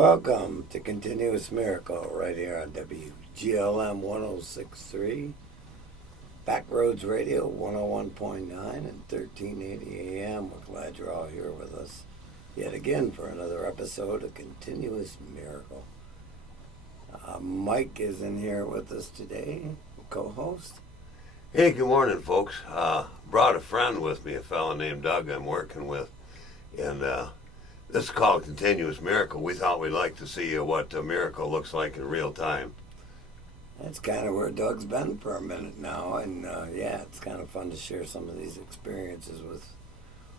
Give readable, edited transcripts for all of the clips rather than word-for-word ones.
Welcome to Continuous Miracle right here on WGLM 1063, Backroads Radio 101.9 and 1380 AM. We're glad you're all here with us yet again for another episode of Continuous Miracle. Mike is in here with us today, co-host. Hey, good morning, folks. Brought a friend with me, a fellow named Doug I'm working with, and this is called Continuous Miracle. We thought we'd like to see what a miracle looks like in real time. That's kind of where Doug's been for a minute now, and it's kind of fun to share some of these experiences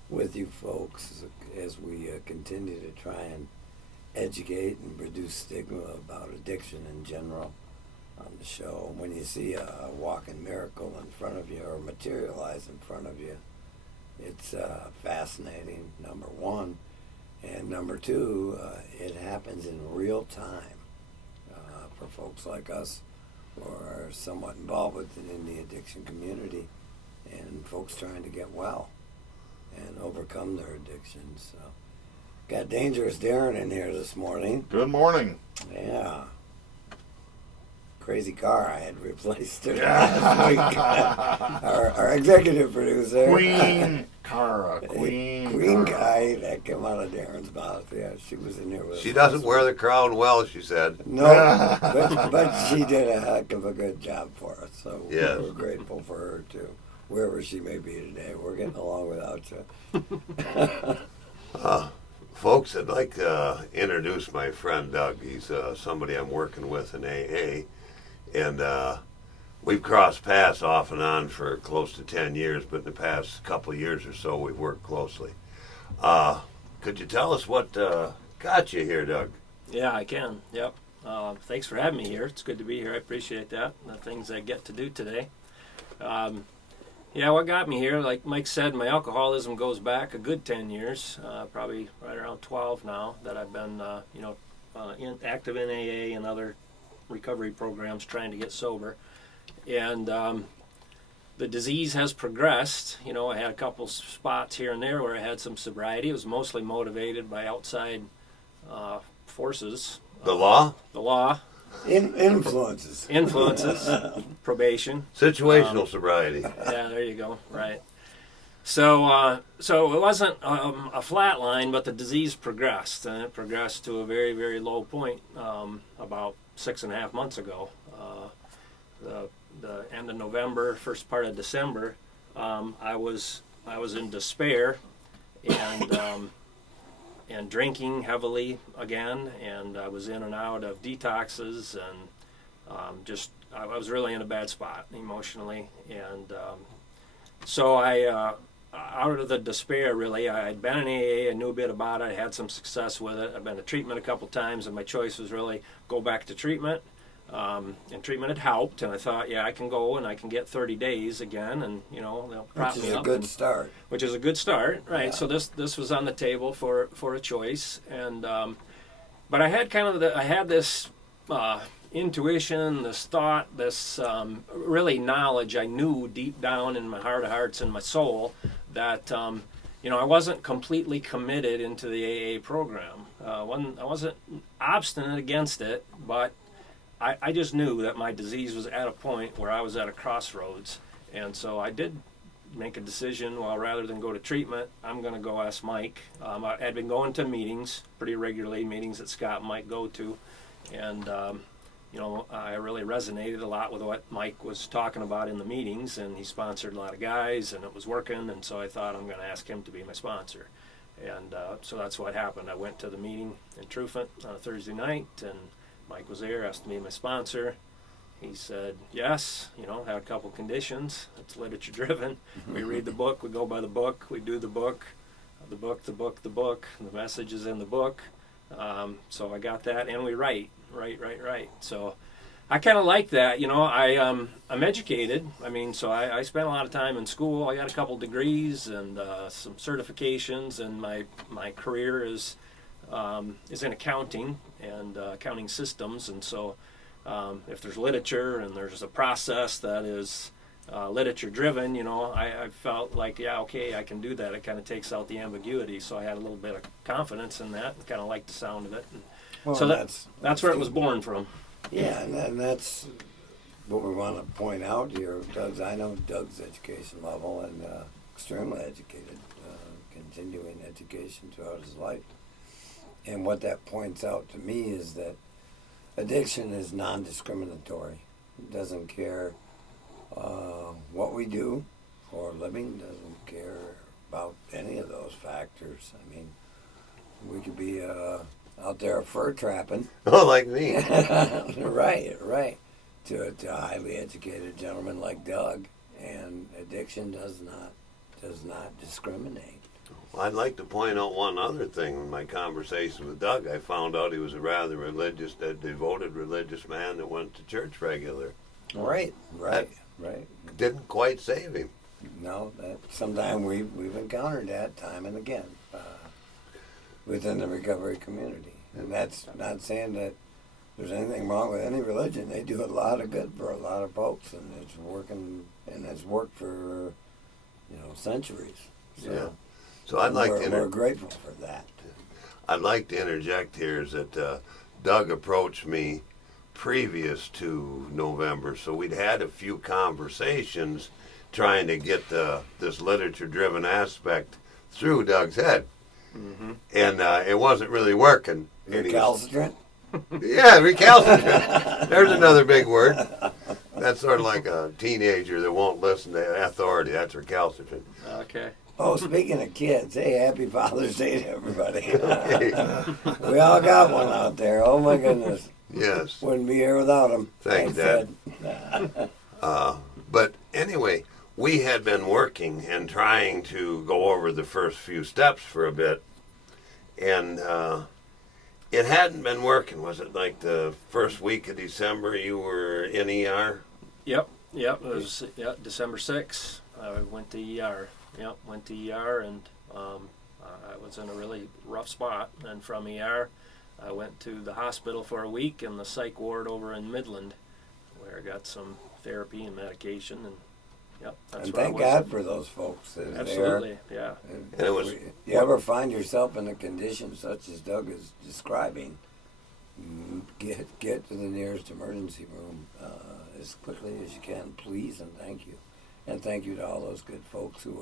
with you folks as we continue to try and educate and reduce stigma about addiction in general on the show. When you see a walking miracle in front of you or materialize in front of you, it's fascinating, number one. And number two, it happens in real time for folks like us who are somewhat involved in the addiction community and folks trying to get well and overcome their addictions. So, got Dangerous Darren in here this morning. Good morning. Yeah. Crazy car I had replaced it last week. our executive producer. Queen Cara. Queen guy that came out of Darren's mouth. Yeah, she was in there with us. She doesn't wear the crown well, she said. No, but she did a heck of a good job for us. So yes. We're grateful for her too. Wherever she may be today, we're getting along without you. Folks, I'd like to introduce my friend Doug. He's somebody I'm working with in AA. And we've crossed paths off and on for close to 10 years, but in the past couple of years or so, we've worked closely. Could you tell us what got you here, Doug? Yeah, I can. Yep. Thanks for having me here. It's good to be here. I appreciate that. The things I get to do today. What got me here, like Mike said, my alcoholism goes back a good 10 years, probably right around 12 now that I've been, active in AA and other recovery programs trying to get sober. And the disease has progressed. I had a couple spots here and there where I had some sobriety. It was mostly motivated by outside forces. The law? The law. Influences. Probation. Situational sobriety. Yeah, there you go. Right. So it wasn't a flat line, but the disease progressed, and it progressed to a very, very low point about 6.5 months ago. The end of November, first part of December, I was in despair and drinking heavily again, and I was in and out of detoxes, and I was really in a bad spot emotionally, and so I out of the despair, really, I'd been in AA, I knew a bit about it, I had some success with it, I'd been to treatment a couple times, and my choice was really go back to treatment, and treatment had helped, and I thought, I can go and I can get 30 days again, and they'll prop me up. Which is a good start. Which is a good start, right? Yeah. So this was on the table for a choice, and but I had this intuition, this thought, this really knowledge. I knew deep down in my heart of hearts and my soul that I wasn't completely committed into the AA program. I wasn't obstinate against it, but I just knew that my disease was at a point where I was at a crossroads, and so I did make a decision. Well, rather than go to treatment, I'm going to go ask Mike. I had been going to meetings pretty regularly, meetings that Scott and Mike go to, and I really resonated a lot with what Mike was talking about in the meetings, and he sponsored a lot of guys, and it was working, and so I thought I'm going to ask him to be my sponsor. And so that's what happened. I went to the meeting in Truffant on a Thursday night, and Mike was there, asked me to be my sponsor. He said, yes, had a couple conditions. It's literature driven. We read the book, we go by the book, we do the book, the message is in the book. So I got that, and we write. So I kind of like that, I'm educated. So I spent a lot of time in school. I got a couple degrees and some certifications, and my career is in accounting and accounting systems. And so if there's literature and there's a process that is literature driven, I felt like, I can do that. It kind of takes out the ambiguity. So I had a little bit of confidence in that and kind of liked the sound of it. Well, So that's where it was born from. Yeah, and that's what we want to point out here. I know Doug's education level and extremely educated, continuing education throughout his life. And what that points out to me is that addiction is non-discriminatory. It doesn't care what we do for a living, doesn't care about any of those factors. I mean, we could be out there fur trapping. Oh, like me. right. To a highly educated gentleman like Doug, and addiction does not discriminate. I'd like to point out one other thing. In my conversation with Doug, I found out he was a rather devoted religious man that went to church regular. Right. Didn't quite save him. No, that sometimes we've encountered that time and again within the recovery community, and that's not saying that there's anything wrong with any religion. They do a lot of good for a lot of folks, and it's working, and it's worked for centuries. So, Yeah. So I'd like we're grateful for that. I'd like to interject here is that Doug approached me previous to November, so we'd had a few conversations trying to get this literature-driven aspect through Doug's head, and it wasn't really working. Recalcitrant? Yeah, recalcitrant. There's another big word. That's sort of like a teenager that won't listen to authority. That's recalcitrant. Okay. Oh, speaking of kids, hey, happy Father's Day to everybody. We all got one out there. Oh, my goodness. Yes. Wouldn't be here without them. Thanks, Dad. But anyway, we had been working and trying to go over the first few steps for a bit, and it hadn't been working. Was it like the first week of December you were in ER? Yep. It was December 6th. I went to ER. Went to ER, and I was in a really rough spot. And from ER, I went to the hospital for a week in the psych ward over in Midland, where I got some therapy and medication. And that's And where thank I was. God for those folks that are Absolutely, yeah. And it was. You ever find yourself in a condition such as Doug is describing, get to the nearest emergency room as quickly as you can, please, and thank you. And thank you to all those good folks who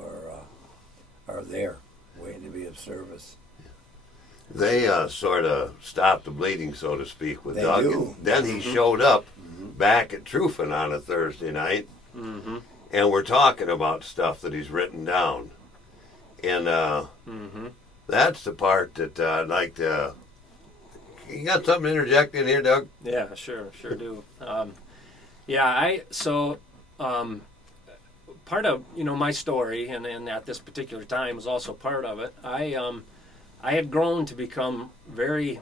are there, waiting to be of service. They sort of stopped the bleeding, so to speak, with They Doug. do. And then he showed up back at Trufen on a Thursday night, and we're talking about stuff that he's written down. And that's the part that I'd like to... You got something to interject in here, Doug? Yeah, sure do. Part of my story, and at this particular time was also part of it. I had grown to become very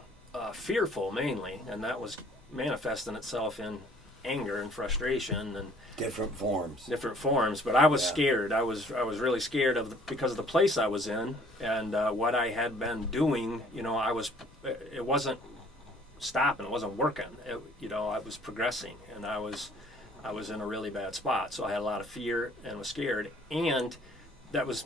fearful, mainly, and that was manifesting itself in anger and frustration and Different forms. But I was Yeah. scared. I was really scared because of the place I was in and what I had been doing. It wasn't stopping. It wasn't working. I was progressing, and I was in a really bad spot. So I had a lot of fear and was scared. And that was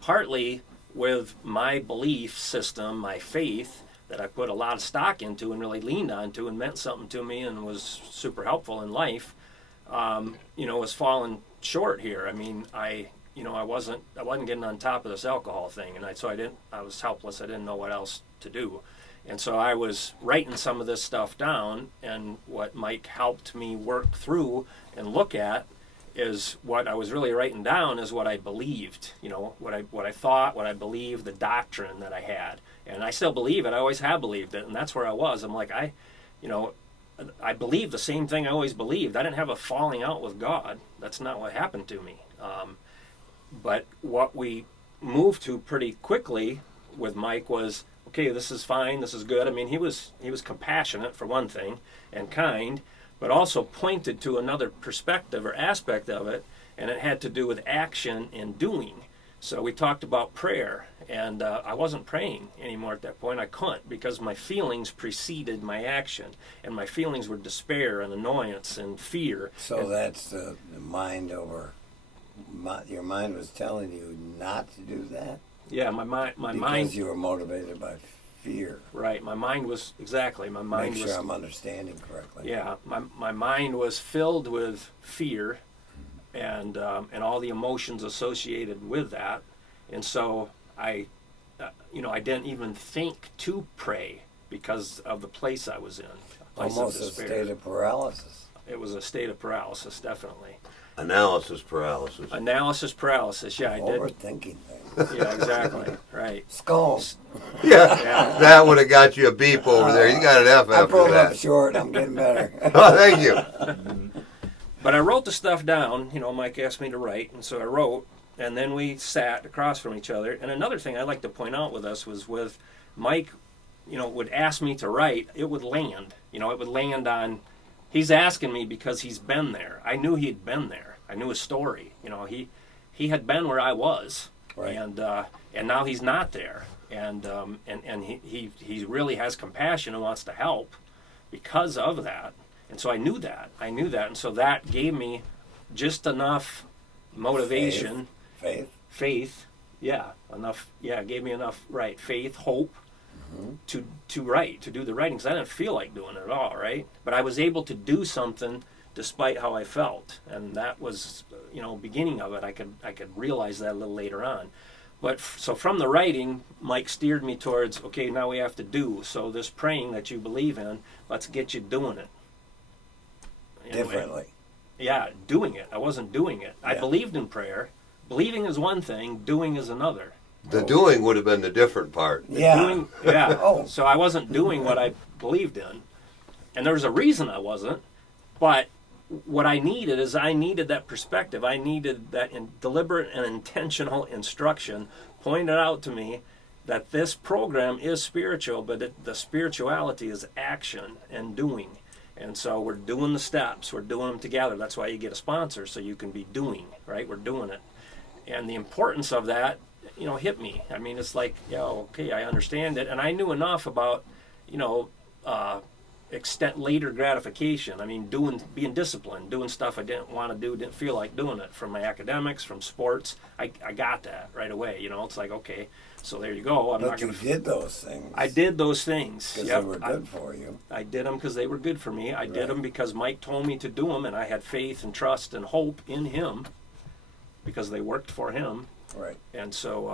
partly with my belief system, my faith, that I put a lot of stock into and really leaned onto and meant something to me and was super helpful in life, was falling short here. I mean, I wasn't getting on top of this alcohol thing. And I was helpless. I didn't know what else to do. And so I was writing some of this stuff down, and what Mike helped me work through and look at is what I was really writing down is what I believed, what I thought, what I believed, the doctrine that I had. And I still believe it. I always have believed it, and that's where I was. I'm like, I believed the same thing I always believed. I didn't have a falling out with God. That's not what happened to me. But what we moved to pretty quickly with Mike was, okay, this is fine, this is good. I mean, he was compassionate for one thing and kind, but also pointed to another perspective or aspect of it, and it had to do with action and doing. So we talked about prayer, and I wasn't praying anymore at that point. I couldn't, because my feelings preceded my action, and my feelings were despair and annoyance and fear. So that's the mind over. Your mind was telling you not to do that. Yeah, my mind. Because you were motivated by fear. Right. My mind was exactly. My mind Make was. sure I'm understanding correctly. Yeah. My mind was filled with fear, and all the emotions associated with that, and so I didn't even think to pray because of the place I was in. A place Almost of a despair. state of paralysis. It was a state of paralysis, definitely. Analysis paralysis. Analysis paralysis. Yeah, I did. Overthinking things. Yeah, exactly. Right. Skulls. Yeah, Yeah. that would have got you a beep over there. You got an F I after pulled up that. short. I'm getting better. Oh, thank you. But I wrote the stuff down. Mike asked me to write, and so I wrote. And then we sat across from each other. And another thing I'd like to point out with us was with Mike, would ask me to write, it would land. It would land on, he's asking me because he's been there. I knew he'd been there. I knew his story. He had been where I was, Right. and now he's not there. And he really has compassion and wants to help because of that. And so I knew that. And so that gave me just enough motivation. Faith. Gave me enough, right, faith, hope, to write, to do the writing, because I didn't feel like doing it at all, right? But I was able to do something despite how I felt, and that was, beginning of it. I could realize that a little later on. But so from the writing, Mike steered me towards, okay, now we have to do. So this praying that you believe in, let's get you doing it. Differently. Yeah, doing it. I wasn't doing it. I Yeah. believed in prayer. Believing is one thing, doing is another. The doing would have been the different part. Yeah. Oh. So I wasn't doing what I believed in. And there was a reason I wasn't, but what I needed is I needed that perspective. I needed that deliberate and intentional instruction pointed out to me that this program is spiritual, but the spirituality is action and doing. And so we're doing the steps. We're doing them together. That's why you get a sponsor, so you can be doing, right? We're doing it. And the importance of that, hit me. I mean, it's like, okay, I understand it. And I knew enough about, extent later gratification. I mean, being disciplined, doing stuff I didn't want to do, didn't feel like doing it, from my academics, from sports. I got that right away. It's like, okay, so there you go. I'm But not you going to. did those things. I did those things. Because Yep. they were good for you. I did them because they were good for me. I did Right. them because Mike told me to do them, and I had faith and trust and hope in him because they worked for him. Right. And so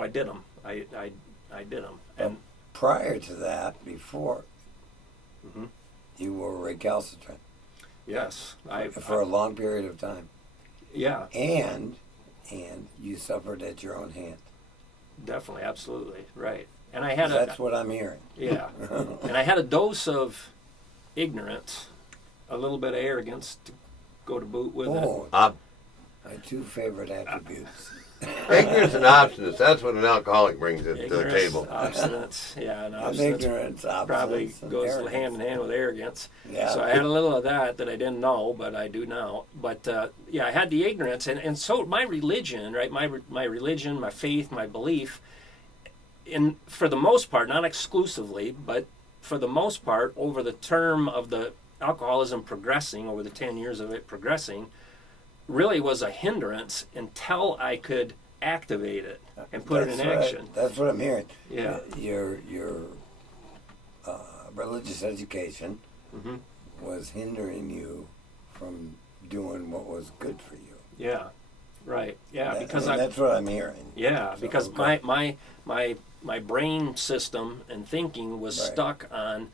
I did them. I did them. And Prior to that, before, Mhm. you were recalcitrant yes, for a long period of time. yeah, And you suffered at your own hand. definitely, absolutely, right. And I had That's what I'm hearing. yeah, and I had a dose of ignorance, a little bit of arrogance to go to boot with it. Oh, Ob- my two favorite attributes. Ignorance and obstinance. That's what an alcoholic brings to the Ignorance, table. obstinance, yeah, and I'm obstinance ignorance, probably obstinance, and goes arrogance. hand in hand with arrogance. Yeah. So I had a little of that I didn't know, but I do now. But I had the ignorance, and so my religion, right? My religion, my faith, my belief, for the most part, not exclusively, but for the most part, over the term of the alcoholism progressing, over the 10 years of it progressing, really was a hindrance until I could activate it and put it in That's right. action. That's what I'm hearing. Yeah. Your religious education hmm was hindering you from doing what was good for you. Yeah. Right. Yeah. That- Because I mean, that's what I'm hearing. Yeah, So, because okay. my brain system and thinking was Right. stuck on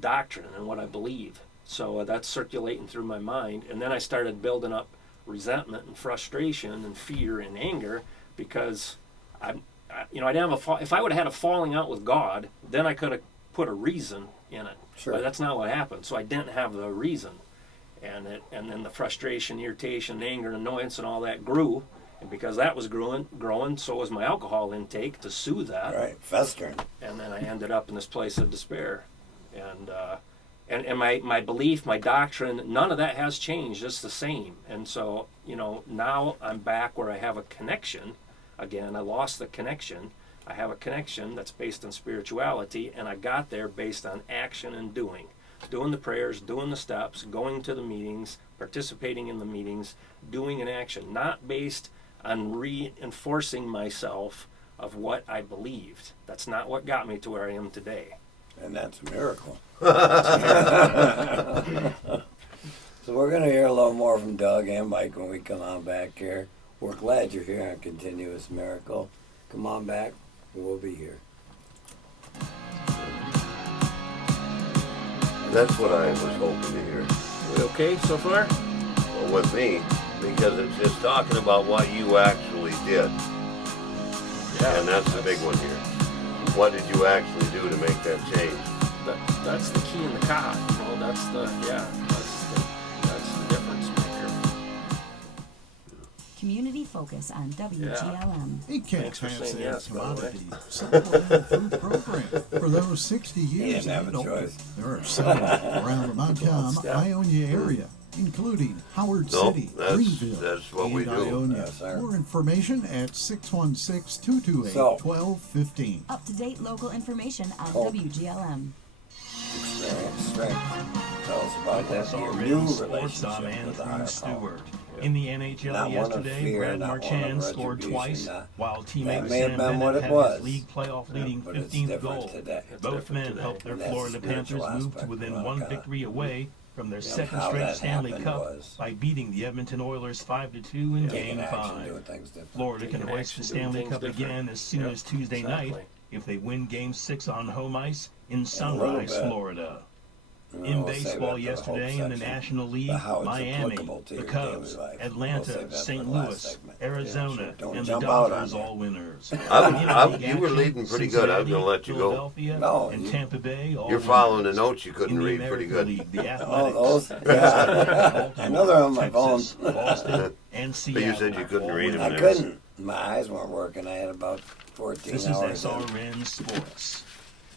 doctrine and what I believe. So that's circulating through my mind, and then I started building up resentment and frustration and fear and anger because I didn't have if I would have had a falling out with God, then I could have put a reason in it. Sure. But that's not what happened. So I didn't have the reason, and then the frustration, irritation, anger, annoyance, and all that grew. And because that was growing, so was my alcohol intake to soothe that. Right, festering. And then I ended up in this place of despair. And my belief, my doctrine, none of that has changed. It's the same. And so, now I'm back where I have a connection. Again, I lost the connection. I have a connection that's based on spirituality, and I got there based on action and doing. Doing the prayers, doing the steps, going to the meetings, participating in the meetings, doing an action, not based on reinforcing myself of what I believed. That's not what got me to where I am today. And that's a miracle. So we're going to hear a little more from Doug and Mike when we come on back here. We're glad you're here on Continuous Miracle. Come on back. We'll be here. That's what I was hoping to hear. We okay so far? Well, with me, because it's just talking about what you actually did. And that's the big one here. What did you actually do to make that change? That's the key in the cod. You know, that's the difference maker. Community Focus on WGLM. He can't Thanks for pass saying that yes, by the way. commodity supplemental food program. For those 60 years didn't have and a older, choice. there are several around the Montcalm, Ionia area, including Howard No, City, that's- Greenville, that's what and we do. Ionia. Yes, sir. More information at 616-228-1215. Up-to-date local information on Oh. WGLM. Experience, strength. Tell us about that. Your new SRN Sports, I'm relationship with the higher Andrew power. Stewart. In the NHL Not one of yesterday, fear, Brad not one of Marchand scored retribution, twice, not- while that teammate may have Sam been what Bennett it had was. his league playoff leading but it's 15th different goal. today. Both different men today. helped their And that's Florida the spiritual Panthers move to aspect within of one God. victory away from their second how straight that Stanley happened Cup was by beating the Edmonton Oilers 5-2 in Taking Game action, 5. doing things different. Florida can Taking hoist the action, doing Stanley things Cup different. again as soon Yep, as Tuesday exactly. night if they win Game 6 on home ice in little Sunrise, bit. Florida. You know, In we'll save that baseball for the yesterday hope in the section. National League, But how it's Miami, applicable to the your Cubs, daily life. We'll save Atlanta, that for St. the last Louis, segment. Arizona, Don't and the jump out on Dodgers me. all winners. You League were action, leading pretty good. I was going to let you go. Philadelphia, No, and you- Tampa Bay all You're following the winners. notes you couldn't In the read pretty American good. League, the Oh, Athletics, those? Yeah. I know they're on my phone. Texas, Boston, and But Seattle. you said you couldn't all read 'em winners. I there. couldn't. My eyes weren't working. I had about 14 This is hours. in. SRN Sports.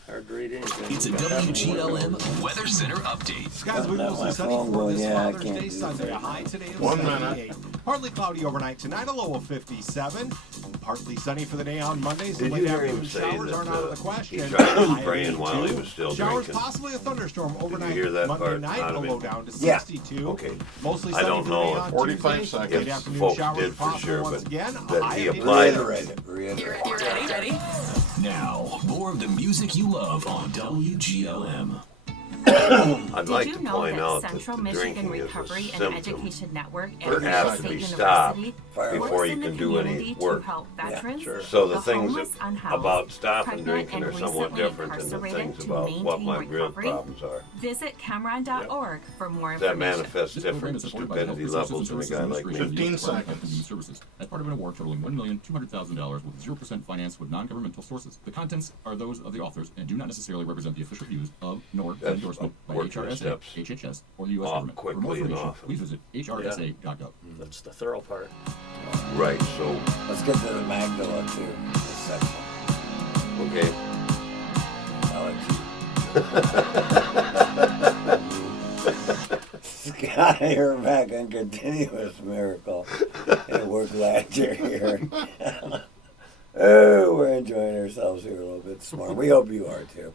Hard to read anything. It's a WGLM Weather Center update. Skies will be Now mostly my sunny phone for going, this yeah, I Father's can't Day do Sunday. that. A high today of 1 minute. 78. Partly cloudy overnight tonight, a low of 57. Partly sunny for the day on Monday. Some Did late you hear afternoon him say showers that aren't out of the question. he tried High of praying while he 82. was still Showers, drinking? possibly a thunderstorm overnight. hear that Monday part night, out a of low it? down to Yeah. 62. Okay. Mostly I sunny don't for the know day if on 45 Tuesday. seconds. Late If afternoon folks showers did for possible sure, once but again. A that high he of applied 82. Reiterate. Ready? Now, more of the music you love on WGLM. I'd like Did to you know point that out that Central the Michigan drinking is a Recovery and symptom Education Network and that Michigan has to State be stopped University before works you in the can do any community to work. help veterans, So the things homeless, unhoused, about stopping pregnant, drinking and are somewhat recently different than the incarcerated things to about what maintain my real recovery. problems are. Visit Cameron.org for more That information. manifests different stupidity levels in a guy like me. 15 seconds. Services as part of an award totaling $1,200,000 with 0% finance with non-governmental sources. The contents are those of the authors and do not necessarily represent the official views of nor That's endorsement by working HRSA, steps. HHS, or the U.S. Off government. For more quickly and information, often. please visit hrsa.gov. That's the thorough part. Right, so, Let's get to the Magdala too. This section. okay. I'll let you. Scott, you're back on Continuous Miracle. And we're glad you're here. Oh, we're enjoying ourselves here a little bit this morning. We hope you are too.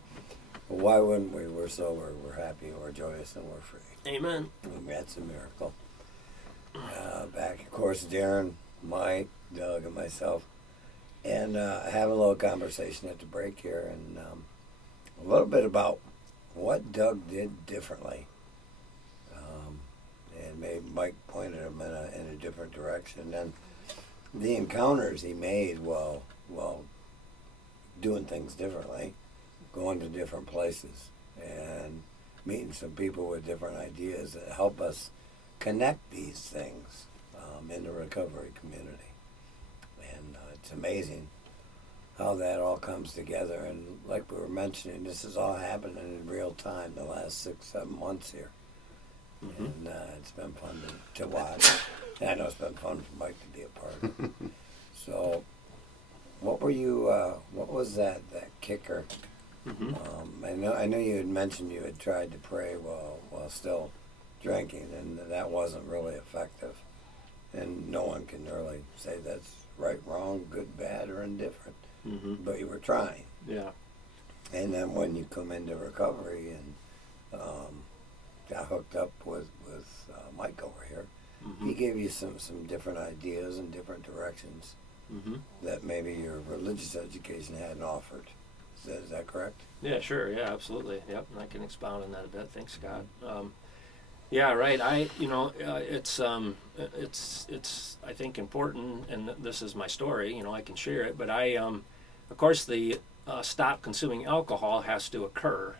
But why wouldn't we? We're sober, we're happy, we're joyous, and we're free. Amen. And that's a miracle. Back, of course, Darren, Mike, Doug, and myself. And have a little conversation at the break here. And a little bit about what Doug did differently. And maybe Mike pointed him in a different direction. And the encounters he made while doing things differently, going to different places, and meeting some people with different ideas that help us connect these things in the recovery community. And it's amazing how that all comes together. And like we were mentioning, this is all happening in real time the last 6-7 months here. And it's been fun to watch. And I know it's been fun for Mike to be a part of. So, what were you? What was that kicker? I know you had mentioned you had tried to pray while still drinking, and that wasn't really effective. And no one can really say that's right, wrong, good, bad, or indifferent. But you were trying. Yeah. And then when you come into recovery and got hooked up with Mike over here, he gave you some different ideas and different directions that maybe your religious education hadn't offered. Is that correct? Yeah, sure. Yeah, absolutely. Yep. And I can expound on that a bit. Thanks, Scott. Yeah, right. It's I think important, and this is my story. I can share it, but of course, the stop consuming alcohol has to occur.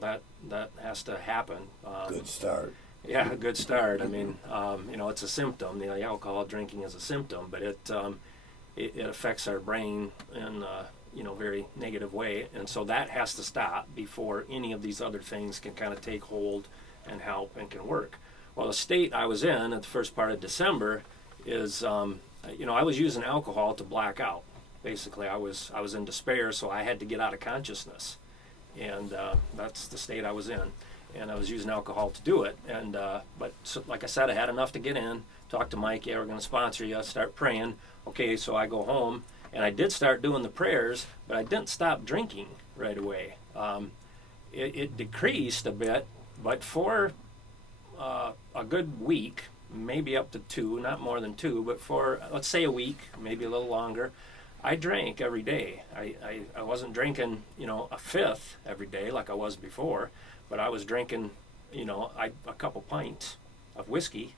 That has to happen. Good start. Yeah, a good start. I mean, it's a symptom. The alcohol drinking is a symptom, but it affects our brain in very negative way, and so that has to stop before any of these other things can kind of take hold and help and can work. Well, the state I was in at the first part of December is, I was using alcohol to black out. Basically, I was in despair, so I had to get out of consciousness, and that's the state I was in. And I was using alcohol to do it. And but so, like I said, I had enough to get in. Talk to Mike. Yeah, we're going to sponsor you. Start praying. Okay, so I go home, and I did start doing the prayers, but I didn't stop drinking right away. It decreased a bit, but for a good week, maybe up to 2, not more than 2, but for let's say a week, maybe a little longer, I drank every day. I wasn't drinking, a fifth every day like I was before. But I was drinking, a couple pints of whiskey,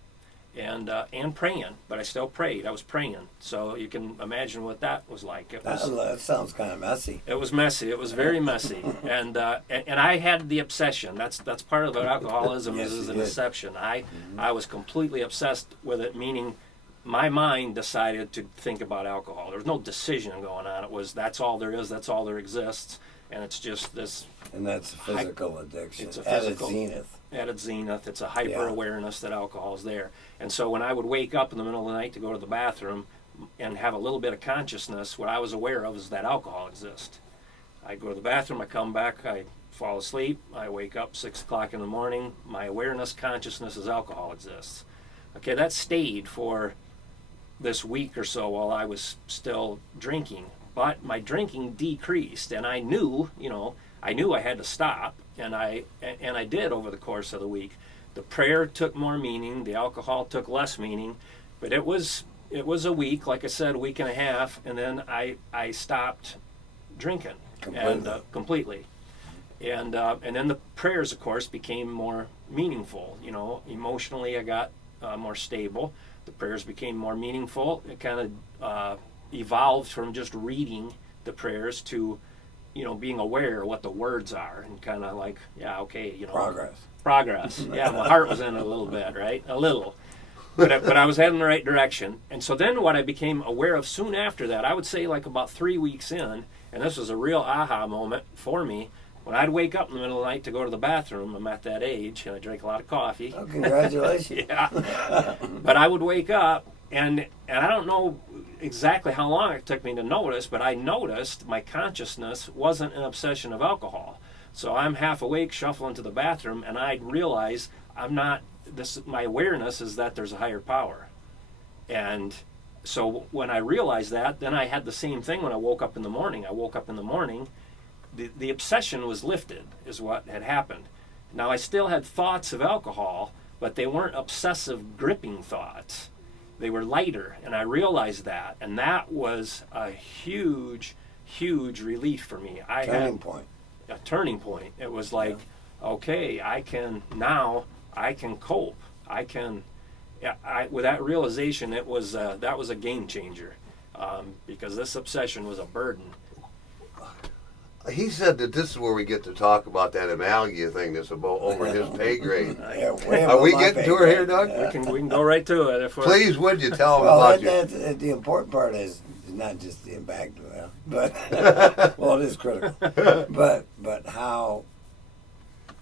and praying. But I still prayed. I was praying. So you can imagine what that was like. That sounds kind of messy. It was messy. It was very messy. And I had the obsession. That's part of what alcoholism Yes, is you an did. obsession. I was completely obsessed with it, meaning my mind decided to think about alcohol. There was no decision going on. It was that's all there is. That's all there exists. And it's just this. And that's a physical addiction. It's a physical, at its zenith. At its zenith. It's a hyper awareness that alcohol is there. And so when I would wake up in the middle of the night to go to the bathroom and have a little bit of consciousness, what I was aware of is that alcohol exists. I go to the bathroom, I come back, I fall asleep, I wake up 6 o'clock in the morning, my awareness, consciousness is alcohol exists. Okay, that stayed for this week or so while I was still drinking. But my drinking decreased, and I knew I had to stop, and I did over the course of the week. The prayer took more meaning, the alcohol took less meaning, but it was a week, like I said, a week and a half, and then I stopped drinking completely. And then the prayers, of course, became more meaningful. Emotionally, I got more stable. The prayers became more meaningful. It kind of evolved from just reading the prayers to, being aware of what the words are and kind of like, progress. Yeah, my heart was in it a little bit, right? A little. But I was heading in the right direction. And so then what I became aware of soon after that, I would say like about 3 weeks in, and this was a real aha moment for me, when I'd wake up in the middle of the night to go to the bathroom. I'm at that age, and I drink a lot of coffee. Oh, congratulations. Yeah. But I would wake up, and I don't know exactly how long it took me to notice, but I noticed my consciousness wasn't an obsession of alcohol. So I'm half awake, shuffling to the bathroom, and I realize my awareness is that there's a higher power. And so when I realized that, then I had the same thing when I woke up in the morning. The obsession was lifted, is what had happened. Now I still had thoughts of alcohol, but they weren't obsessive, gripping thoughts. They were lighter, and I realized that, and that was a huge, huge relief for me. Turning point. A turning point. It was like, okay, I can cope. With that realization, that was a game changer, because this obsession was a burden. He said that this is where we get to talk about that Amalgia thing that's about over his pay grade. Are we getting to her here, Doug? We can go right to it. Please, would you tell him about the important part is not just the impact of that, but well, it is critical. But how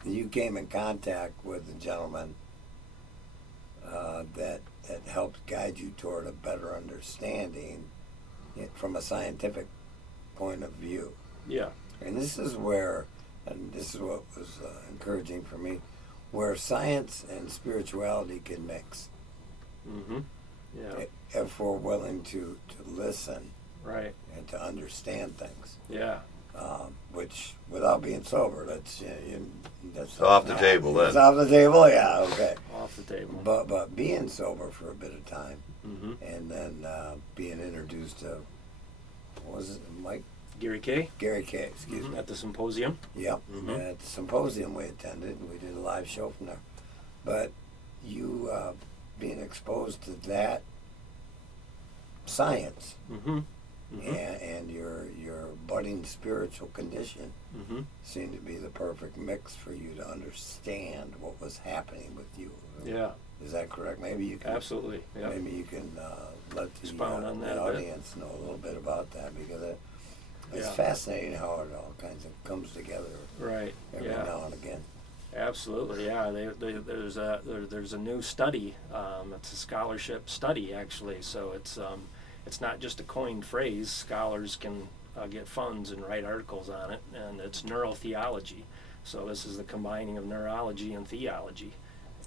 you came in contact with the gentleman that helped guide you toward a better understanding from a scientific point of view. Yeah. And this is what was encouraging for me, where science and spirituality can mix. Mm-hmm. Yeah. If we're willing to listen, right, and to understand things. Yeah. which without being sober, that's It's off the table then. It's off the table, yeah, okay. Off the table. But being sober for a bit of time, Mm-hmm. and then being introduced to, what was it, Mike? Gary Kay. Gary Kay, excuse me. At the symposium. Yep. Mhm. At the symposium we attended, we did a live show from there. But you being exposed to that science Mm-hmm. Mm-hmm. and your budding spiritual condition Mm-hmm. seemed to be the perfect mix for you to understand what was happening with you. Yeah, Is that correct? Maybe you can. absolutely. Yeah. Maybe you can let the, Expound on that the a bit. audience know a little bit about that, because it's Yeah. fascinating how it all kinds of comes together Right. every Yeah. now and again. Absolutely, yeah. There's a new study. It's a scholarship study, actually. So it's not just a coined phrase. Scholars can get funds and write articles on it, and it's neurotheology. So this is the combining of neurology and theology,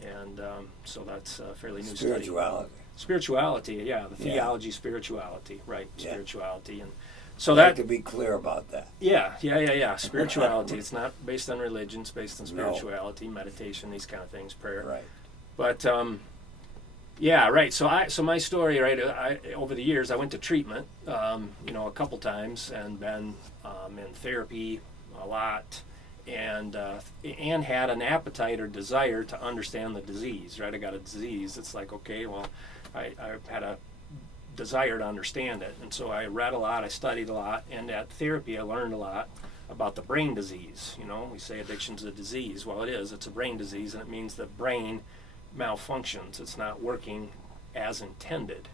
and so that's a fairly new study. Spirituality. Spirituality, yeah. The Yeah. theology, spirituality, right? Yeah. Spirituality, and so I'd like that to be clear about that. yeah. Spirituality. It's not based on religion. It's based on No. spirituality, meditation, these kind of things, prayer. Right. But yeah, right. So my story, right? Over the years, I went to treatment, a couple times, and been in therapy a lot, and had an appetite or desire to understand the disease. Right? I got a disease. It's like, okay, well, I had a desire to understand it, and so I read a lot, I studied a lot, and at therapy I learned a lot about the brain disease. We say addiction's a disease. Well, it is. It's a brain disease, and it means the brain malfunctions. It's not working as intended.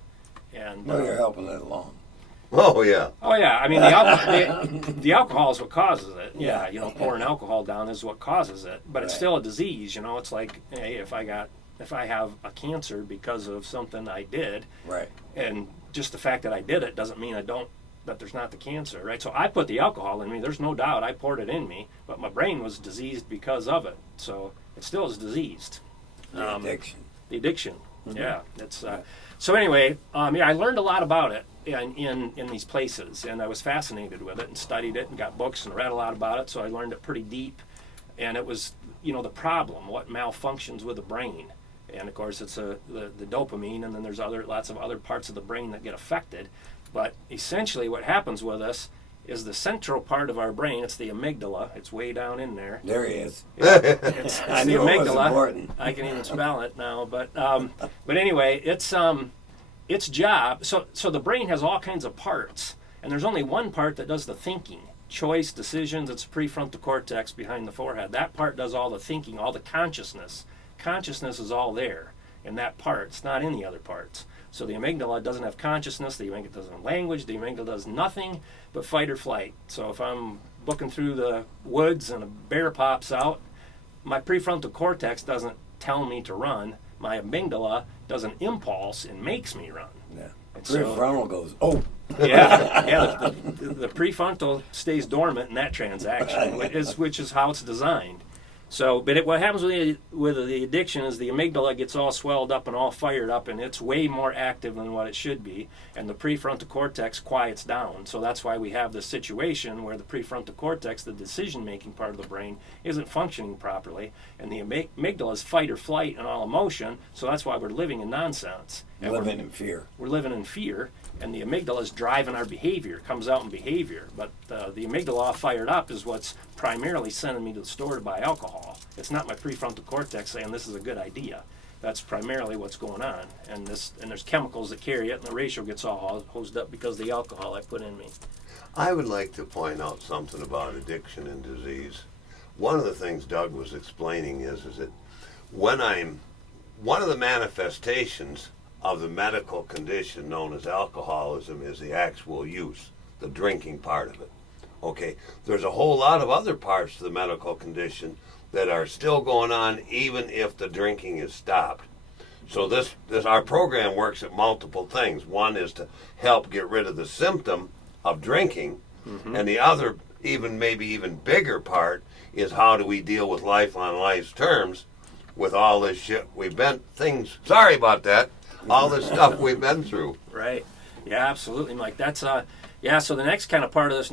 And Well, you're helping it along. Oh yeah. oh yeah, I mean the alcohol is what causes it. Yeah, pouring alcohol down is what causes it, but it's Right. still a disease. It's like, hey, if I have a cancer because of something I did, Right. and just the fact that I did it doesn't mean that there's not the cancer, right? So I put the alcohol in me. There's no doubt I poured it in me, but my brain was diseased because of it. So it still is diseased. The addiction. The addiction. Yeah. It's so anyway. I learned a lot about it in these places, and I was fascinated with it and studied it and got books and read a lot about it. So I learned it pretty deep, and it was the problem, what malfunctions with the brain. And of course, it's the dopamine, and then there's lots of other parts of the brain that get affected. But essentially, what happens with us is the central part of our brain. It's the amygdala. It's way down in there. There he is. It's I the knew it was amygdala. important. I can even spell it now. But anyway, its job. So the brain has all kinds of parts, and there's only one part that does the thinking. Choice, decisions. It's prefrontal cortex behind the forehead. That part does all the thinking, all the consciousness. Consciousness is all there in that part. It's not in the other parts. So the amygdala doesn't have consciousness. The amygdala doesn't have language. The amygdala does nothing but fight or flight. So if I'm looking through the woods and a bear pops out, my prefrontal cortex doesn't tell me to run. My amygdala does an impulse and makes me run. Yeah. And so- Prefrontal goes, oh. Yeah. The prefrontal stays dormant in that transaction, which is how it's designed. So, but what happens with the addiction is the amygdala gets all swelled up and all fired up, and it's way more active than what it should be, and the prefrontal cortex quiets down. So that's why we have this situation where the prefrontal cortex, the decision-making part of the brain, isn't functioning properly, and the amygdala is fight or flight and all emotion. So that's why we're living in nonsense. And Living in fear. We're living in fear, and the amygdala is driving our behavior, comes out in behavior. But the amygdala all fired up is what's primarily sending me to the store to buy alcohol. It's not my prefrontal cortex saying this is a good idea. That's primarily what's going on. And there's chemicals that carry it, and the ratio gets all hosed up because of the alcohol I put in me. I would like to point out something about addiction and disease. One of the things Doug was explaining is that one of the manifestations of the medical condition known as alcoholism is the actual use, the drinking part of it. Okay, there's a whole lot of other parts to the medical condition that are still going on even if the drinking is stopped. So this our program works at multiple things. One is to help get rid of the symptom of drinking, and the other, maybe even bigger part, is how do we deal with life on life's terms with all this shit sorry about that, all this stuff we've been through. Right. Yeah, absolutely, Mike. That's so the next kind of part of this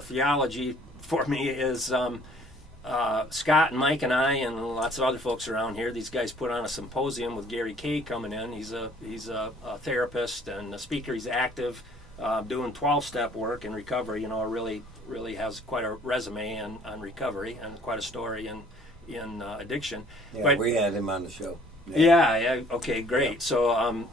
theology for me is Scott and Mike and I and lots of other folks around here. These guys put on a symposium with Gary Kay coming in. He's a therapist and a speaker. He's active, doing 12-step work in recovery. Really has quite a resume on recovery and quite a story in addiction. Yeah, but we had him on the show. yeah, okay, great. So,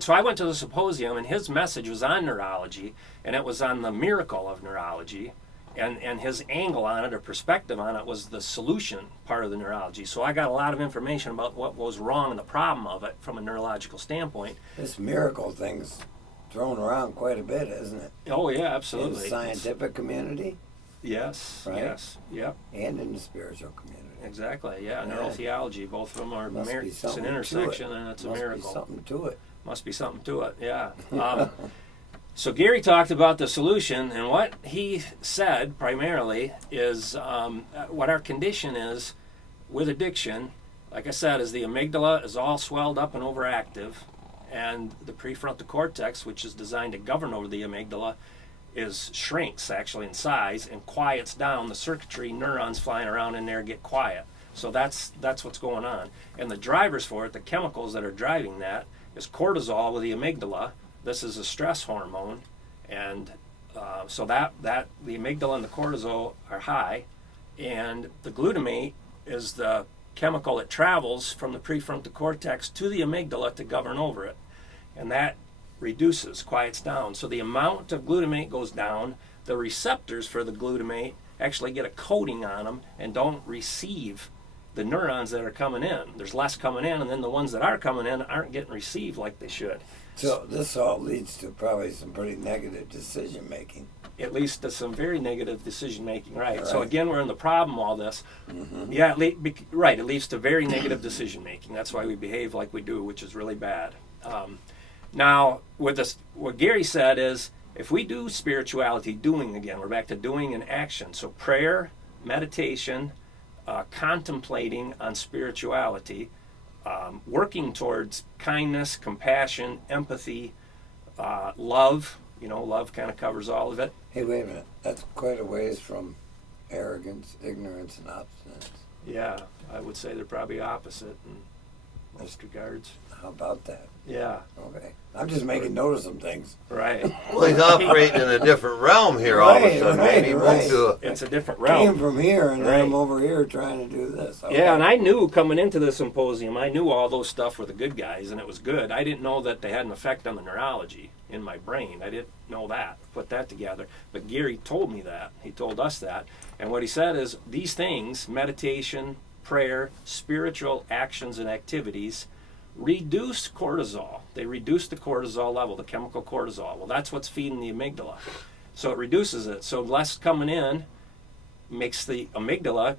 so I went to the symposium, and his message was on neurology, and it was on the miracle of neurology, and his angle on it, or perspective on it, was the solution part of the neurology. So I got a lot of information about what was wrong and the problem of it from a neurological standpoint. This miracle thing's thrown around quite a bit, isn't it? Oh yeah, In absolutely. the scientific community Yes. Right? Yes. Yep. and in the spiritual community. Exactly. Yeah. Yeah. Neurotheology. Both of them are Must be it's something an to intersection, it. and it's a Must miracle. be something to it. Must be something to it, yeah. So Gary talked about the solution, and what he said primarily is what our condition is with addiction, like I said, is the amygdala is all swelled up and overactive, and the prefrontal cortex, which is designed to govern over the amygdala, shrinks actually in size and quiets down the circuitry. Neurons flying around in there get quiet. So that's what's going on. And the drivers for it, the chemicals that are driving that, is cortisol with the amygdala. This is a stress hormone, and so that the amygdala and the cortisol are high, and the glutamate is the chemical that travels from the prefrontal cortex to the amygdala to govern over it, and that quiets down. So the amount of glutamate goes down. The receptors for the glutamate actually get a coating on them and don't receive the neurons that are coming in. There's less coming in, and then the ones that are coming in aren't getting received like they should. So this all leads to probably some pretty negative decision making. It leads to some very negative decision making, right? So Right. again, we're in the problem. All this, yeah, right. It leads to very negative decision making. That's why we behave like we do, which is really bad. Now, with this, what Gary said is, if we do spirituality, doing again, we're back to doing and action. So prayer, meditation, contemplating on spirituality, working towards kindness, compassion, empathy, love. Love kind of covers all of it. Hey, wait a minute. That's quite a ways from arrogance, ignorance, and obstinance. Yeah, I would say they're probably opposite in most regards. How about that? Yeah, Okay. I'm just making note of some things. right. Well, he's operating in a different realm here all of a sudden. Maybe he moved to a It's a different Came realm. from here, and Right. I'm over here trying to do this. Okay. Yeah, and I knew coming into the symposium, I knew all those stuff were the good guys, and it was good. I didn't know that they had an effect on the neurology in my brain. I didn't know that, put that together. But Gary told me that. He told us that. And what he said is these things, meditation, prayer, spiritual actions and activities, reduce cortisol. They reduce the cortisol level, the chemical cortisol. Well, that's what's feeding the amygdala. So it reduces it. So less coming in makes the amygdala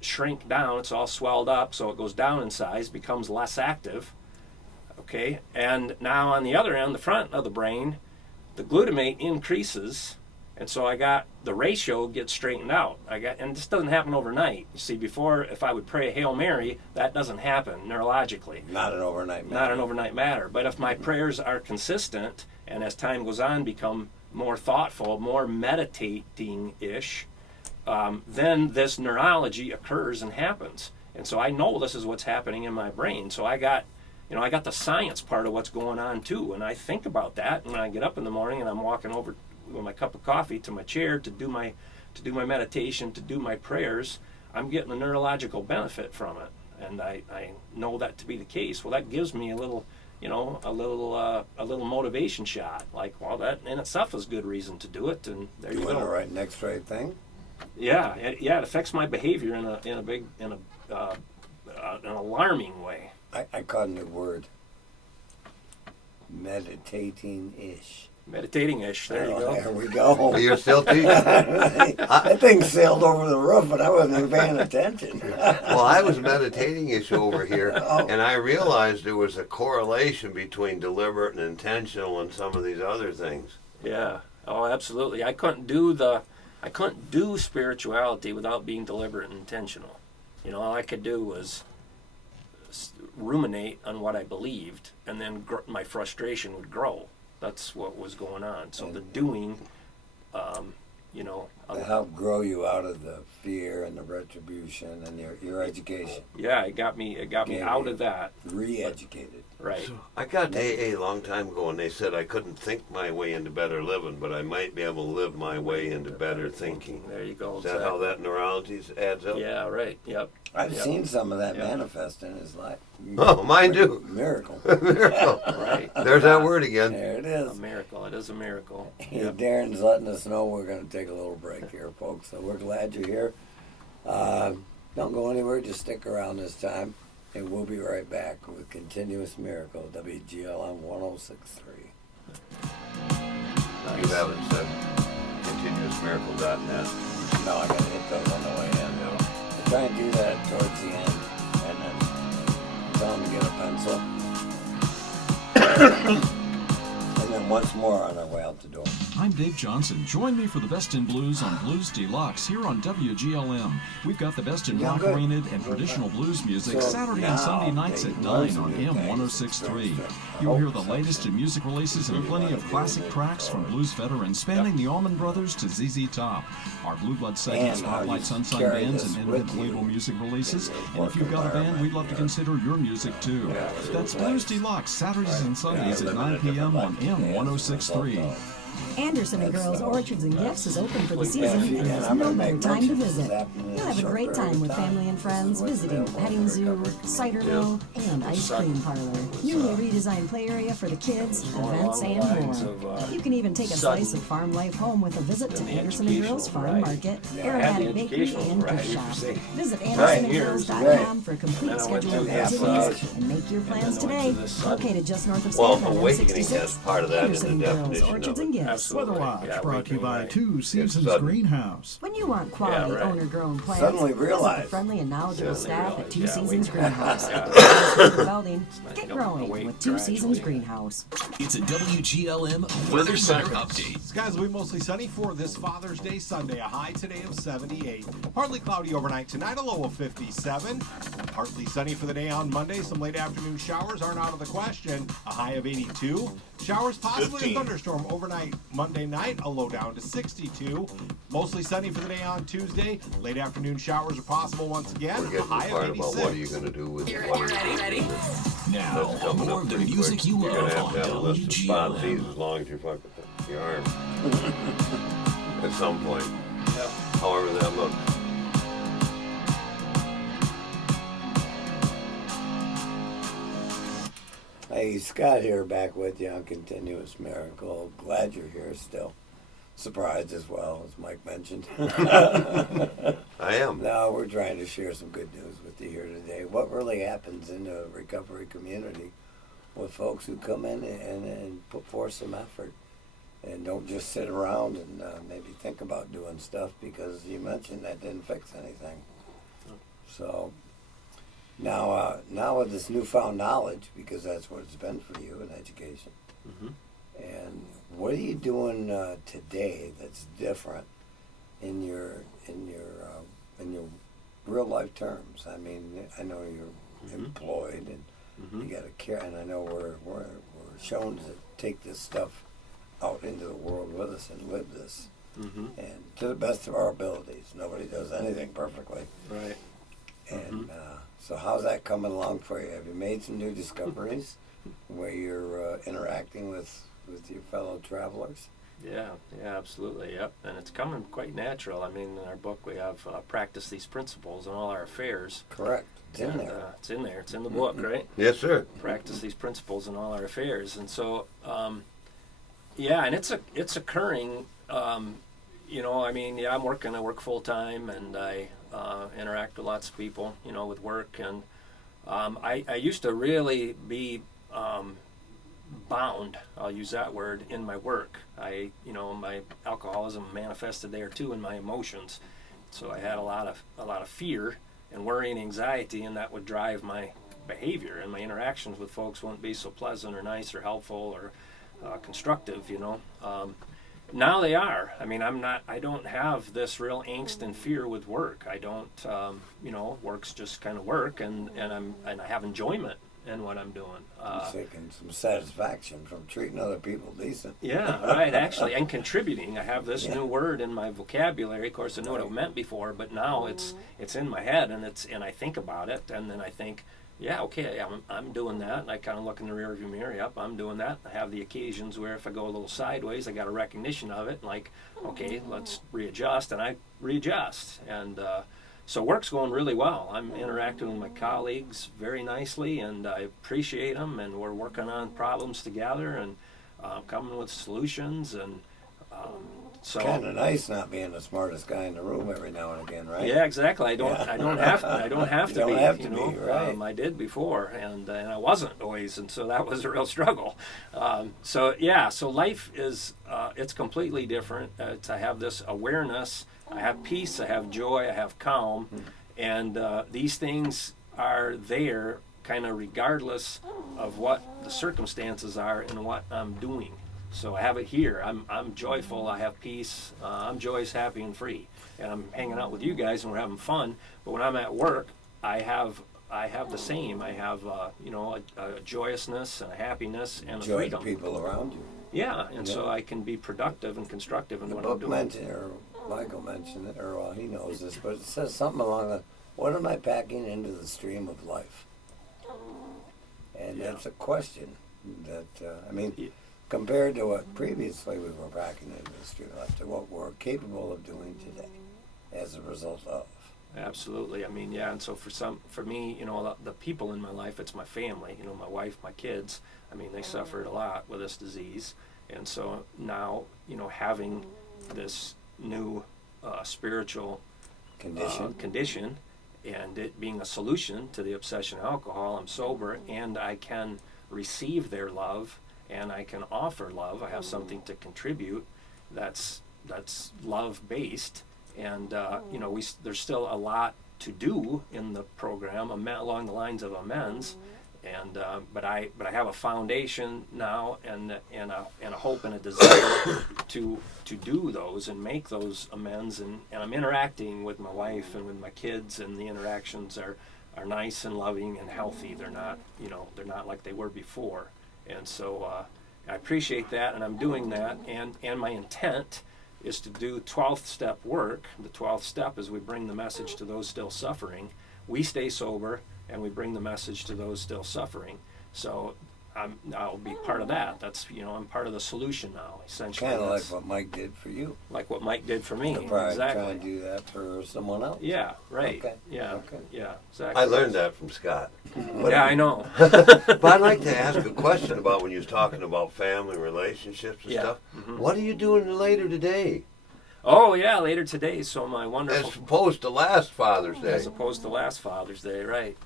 shrink down. It's all swelled up, so it goes down in size, becomes less active. Okay, and now on the other end, the front of the brain, the glutamate increases, and so I got the ratio gets straightened out. And this doesn't happen overnight. You see, before, if I would pray a Hail Mary, that doesn't happen neurologically. Not an overnight matter. Not an overnight matter. But if my prayers are consistent and as time goes on become more thoughtful, more meditating-ish, then this neurology occurs and happens. And so I know this is what's happening in my brain. So I got the science part of what's going on too. And I think about that when I get up in the morning and I'm walking over with my cup of coffee to my chair to do my meditation, to do my prayers. I'm getting a neurological benefit from it. And I know that to be the case. Well, that gives me a little motivation shot. Like, well, that in itself is good reason to do it. And there you Doing the go. right next right thing. Yeah, it affects my behavior in an alarming way. I caught a new word. Meditating-ish. Meditating-ish. There you go. There we go. You're still teaching. That thing sailed over the roof, but I wasn't even paying attention. Well, I was meditating issue over here, Oh. and I realized there was a correlation between deliberate and intentional and some of these other things. Yeah. Oh, absolutely. I couldn't do spirituality without being deliberate and intentional. All I could do was ruminate on what I believed, and then my frustration would grow. That's what was going on. So the doing you know, To help grow you out of the fear and the retribution and your education. yeah, it got me Yeah, out yeah. of that. Re-educated. Right. I got to AA a long time ago, and they said I couldn't think my way into better living, but I might be able to live my way into better thinking. There you go. Is that how that neurology adds up? Yeah, right. Yep. I've Yep. seen some of that Yep. manifest in his life. Oh, mine too. Miracle. Miracle. Right. There's that word again. There it A is. miracle. It is a miracle. Hey, Yep. Darren's letting us know we're going to take a little break here, folks. So we're glad you're here. Don't go anywhere. Just stick around this time. And we'll be right back with Continuous Miracle, WGLM 106.3. You haven't said continuousmiracle.net. No, I got to hit those on the way in. I try and do that towards the end. And then tell them to get a pencil. And then once more on our way out the door. I'm Dave Johnson. Join me for the Best in Blues on Blues Deluxe here on WGLM. We've got the best in Yeah, rock good. oriented and traditional blues music So Saturday now and Sunday nights they at 9 learn on some new M1063. things. You'll hear the latest in music releases and plenty of classic tracks from blues veterans spanning the Allman Brothers to ZZ Top. Our Blue Blood segment And how you spotlights unsigned carry bands this and with independent you label music releases. in your And if you've work got a band, environment. we'd love to consider your music too. That's Blues Deluxe Saturdays and Sundays at 9 p.m. on M1063. Anderson and Girls Orchards and Gifts is open for the Yeah, season, if you and can, there's I'm no gonna better make time to mention visit. this happening in You'll a have a short great period time of with time. family and friends What's visiting available petting for zoo, recovery. cider mill, and ice cream parlor. Newly redesigned play area for the kids, events, and more. You can even take a slice of farm life home with a visit to the Anderson and Girls educational Farm variety. Market, Yeah, I had the aromatic bakery, educational and gift variety, shop. per se. Visit Pioneers, AndersonandGirls.com for a complete And then I went schedule of through the activities Appalachian. and make your plans And then I went today. to the Sun. Located just north of Well, Stanford on awakening 66, has part of that in Anderson the and Girls definition of Orchards it. and Gifts. Absolutely. Weather Watch Yeah, brought to you by right. Two Seasons sudden. Greenhouse. When you want quality right. owner-grown plants, Suddenly visit the realize. friendly and knowledgeable Suddenly staff realize, at Two yeah, Seasons we- Greenhouse. Yeah. Belding, get growing with Two Seasons Greenhouse. It's a WGLM Weather Center update. Skies will be mostly sunny for this Father's Day Sunday. A high today of 78. Partly cloudy overnight tonight, a low of 57. Partly sunny for the day on Monday. Some late afternoon showers aren't out of the question. A high of 82. Showers, possibly 15. a thunderstorm overnight Monday night, a low down to 62. Mostly sunny for the day on Tuesday. Late afternoon showers are possible once again. We're A getting the high of part 86. about what are you going to do with You're what ready? Now, That's coming more up of the pretty music quick. you You're love gonna on have to have a list of WGLM. sponsees as long as you fuck with your arm. At some point. However that looks. Hey, Scott here, back with you on Continuous Miracle. Glad you're here still. Surprised as well, as Mike mentioned. I am. No, we're trying to share some good news with you here today. What really happens in the recovery community with folks who come in and put forth some effort and don't just sit around and maybe think about doing stuff, because you mentioned that didn't fix anything. So now with this newfound knowledge, because that's what it's been for you in education. Mm-hmm. And what are you doing today that's different in your real life terms? I mean, I know you're employed and you got to care, and I know we're shown to take this stuff out into the world with us and live this, and to the best of our abilities. Nobody does anything perfectly. Right. And so how's that coming along for you? Have you made some new discoveries where you're interacting with your fellow travelers? Yeah, absolutely, yep. And it's coming quite natural. I mean, in our book we have practice these principles in all our affairs. Correct. It's in And, there. it's in there. It's in the book, right? Yes, sir. Practice these principles in all our affairs. And so, yeah, and it's occurring. I mean, I work full time, and I interact with lots of people, with work. And I used to really be bound, I'll use that word, in my work. My alcoholism manifested there too in my emotions. So I had a lot of fear and worry and anxiety, and that would drive my behavior, and my interactions with folks wouldn't be so pleasant or nice or helpful or constructive, Now they are. I mean, I don't have this real angst and fear with work. I don't, work's just kind of work, and I have enjoyment in what I'm doing. Taking some satisfaction from treating other people decent. Yeah, right, actually, and contributing. I have this Yeah. new word in my vocabulary. Of course, I knew what it meant before, but now it's in my head, and I think about it, and then I think, yeah, okay, I'm doing that, and I kind of look in the rearview mirror. Yep, I'm doing that. I have the occasions where if I go a little sideways, I got a recognition of it, like, okay, let's readjust, and I readjust, and so work's going really well. I'm interacting with my colleagues very nicely, and I appreciate them, and we're working on problems together, and coming with solutions, and so Kind of nice not being the smartest guy in the room every now and again, right? yeah, exactly. I don't have to. I don't have You to don't be. have to you know, be, right. I did before, and I wasn't always, and so that was a real struggle. So life is it's completely different. I have this awareness. I have peace. I have joy. I have calm, and these things are there, kind of regardless of what the circumstances are and what I'm doing. So I have it here. I'm joyful. I have peace. I'm joyous, happy, and free. And I'm hanging out with you guys, and we're having fun. But when I'm at work, I have the same. I have a joyousness and a happiness and a Enjoy freedom. the people around you. Yeah, and so I can be productive and constructive in The what I'm book doing. mentioned, or Michael mentioned it, or well, he knows this, but it says something along the, what am I packing into the stream of life? And Yeah. that's a question that, Yeah. compared to what previously we were packing into the stream of life, to what we're capable of doing today as a result of. Absolutely. I mean, yeah. And so for me, the people in my life, it's my family. My wife, my kids. I mean, they suffered a lot with this disease, and so now, having this new spiritual condition, and it being a solution to the obsession of alcohol, I'm sober, and I can receive their love, and I can offer love. I have something to contribute. That's love based. And there's still a lot to do in the program along the lines of amends, and but I have a foundation now and a hope and a desire to do those and make those amends, and I'm interacting with my wife and with my kids, and the interactions are nice and loving and healthy. They're not like they were before, and so I appreciate that, and I'm doing that, and my intent is to do 12th step work. The 12th step is we bring the message to those still suffering. We stay sober, and we bring the message to those still suffering. So I'll be part of that. That's, I'm part of the solution now, essentially. Kind of like what Mike did for you. Like what Mike did for me. You'll probably Exactly. try and do that for someone else. Yeah, right. Okay. Yeah, Okay. yeah, exactly. I learned that from Scott. Yeah, I know. But I'd like to ask a question about when you was talking about family relationships and Yeah. stuff. Mhm. What are you doing later today? Oh, yeah, later today. So my wonderful... As opposed to last Father's Day. As opposed to last Father's Day, right.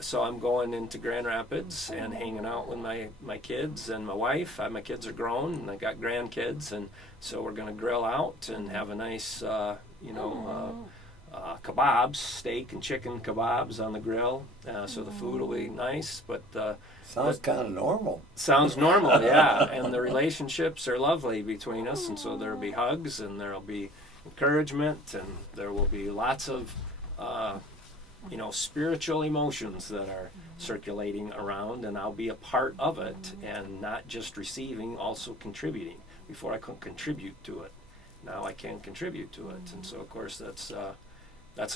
So I'm going into Grand Rapids and hanging out with my kids and my wife. My kids are grown, and I got grandkids, and so we're going to grill out and have a nice, kebabs, steak and chicken kebabs on the grill. So the food will be nice, but... Sounds kind of normal. Sounds normal, yeah. And the relationships are lovely between us, and so there'll be hugs, and there'll be encouragement, and there will be lots of, spiritual emotions that are circulating around, and I'll be a part of it, and not just receiving, also contributing. Before I couldn't contribute to it, now I can contribute to it, and so of course that's a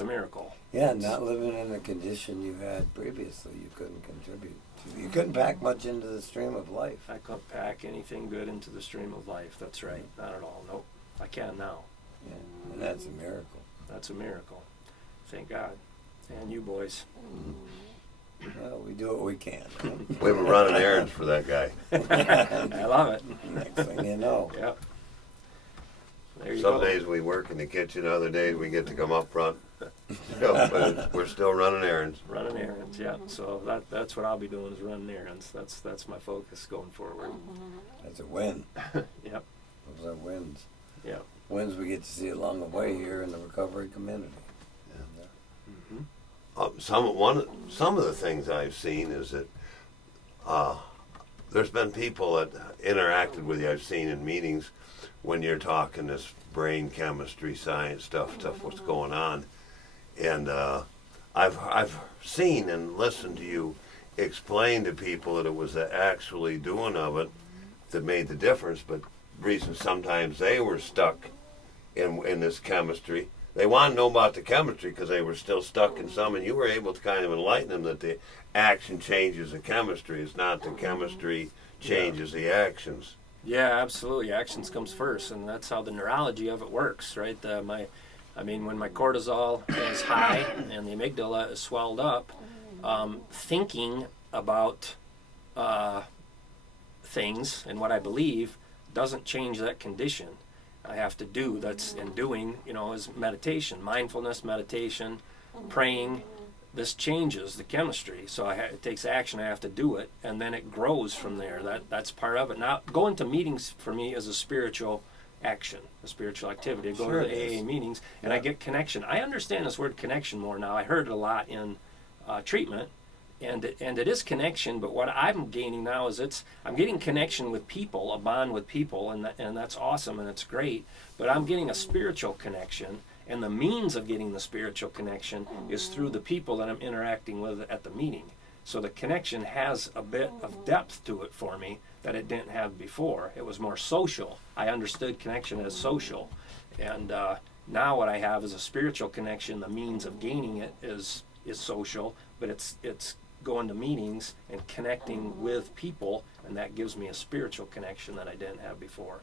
miracle. Yeah, not living in the condition you had previously, you couldn't contribute to. You couldn't pack much into the stream of life. I couldn't pack anything good into the stream of life. That's right. Not at all. Nope. I can now. Yeah, and that's a miracle. That's a miracle. Thank God. And you boys. Well, we do what we can. Right? We were running errands for that guy. I love it. Next thing you know. Yep. There you Some go. days we work in the kitchen, other days we get to come up front. But we're still running errands. Running errands, yeah. So that's what I'll be doing, is running errands. That's my focus going forward. That's a win. Yep. Those are wins. Yep. Wins we get to see along the way here in the recovery community. Some of the things I've seen is that there's been people that interacted with you. I've seen in meetings when you're talking this brain chemistry, science stuff, what's going on, and I've seen and listened to you explain to people that it was the actually doing of it that made the difference, but reason sometimes they were stuck in this chemistry. They want to know about the chemistry because they were still stuck in some, and you were able to kind of enlighten them that the action changes the chemistry. It's not the chemistry changes the actions. Yeah, absolutely. Actions comes first, and that's how the neurology of it works, right? When my cortisol is high and the amygdala is swelled up, thinking about things and what I believe doesn't change that condition. I have to do doing, is meditation, mindfulness, meditation, praying. This changes the chemistry, so it takes action. I have to do it, and then it grows from there. That's part of it. Now, going to meetings for me is a spiritual action, a spiritual activity. I go to the AA meetings, and I get connection. I understand this word connection more now. I heard it a lot in treatment, and it is connection. But what I'm gaining now is I'm getting connection with people, a bond with people, and that's awesome and it's great. But I'm getting a spiritual connection. And the means of getting the spiritual connection is through the people that I'm interacting with at the meeting. So the connection has a bit of depth to it for me that it didn't have before. It was more social. I understood connection as social. And now what I have is a spiritual connection. The means of gaining it is social, but it's going to meetings and connecting with people, and that gives me a spiritual connection that I didn't have before.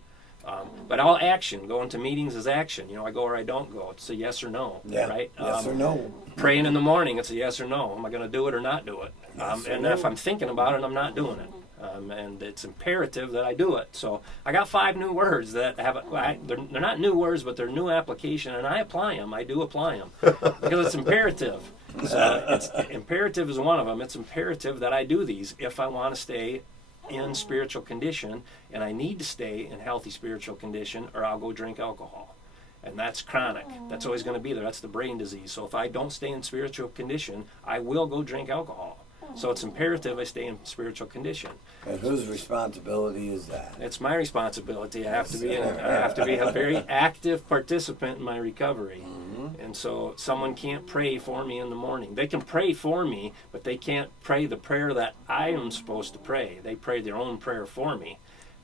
But all action, going to meetings is action. I go or I don't go. It's a yes or no, right? Yes or no. Praying in the morning, it's a yes or no. Am I going to do it or not do it? And if I'm thinking about it, I'm not doing it. And it's imperative that I do it. So I got 5 new words that they're not new words, but they're new application, and I apply them. I do apply them because it's imperative. So imperative is one of them. It's imperative that I do these if I want to stay in spiritual condition, and I need to stay in healthy spiritual condition, or I'll go drink alcohol. And that's chronic. That's always going to be there. That's the brain disease. So if I don't stay in spiritual condition, I will go drink alcohol. So it's imperative I stay in spiritual condition. And whose responsibility is that? It's my responsibility. I have to be a very active participant in my recovery. And so someone can't pray for me in the morning. They can pray for me, but they can't pray the prayer that I am supposed to pray. They pray their own prayer for me.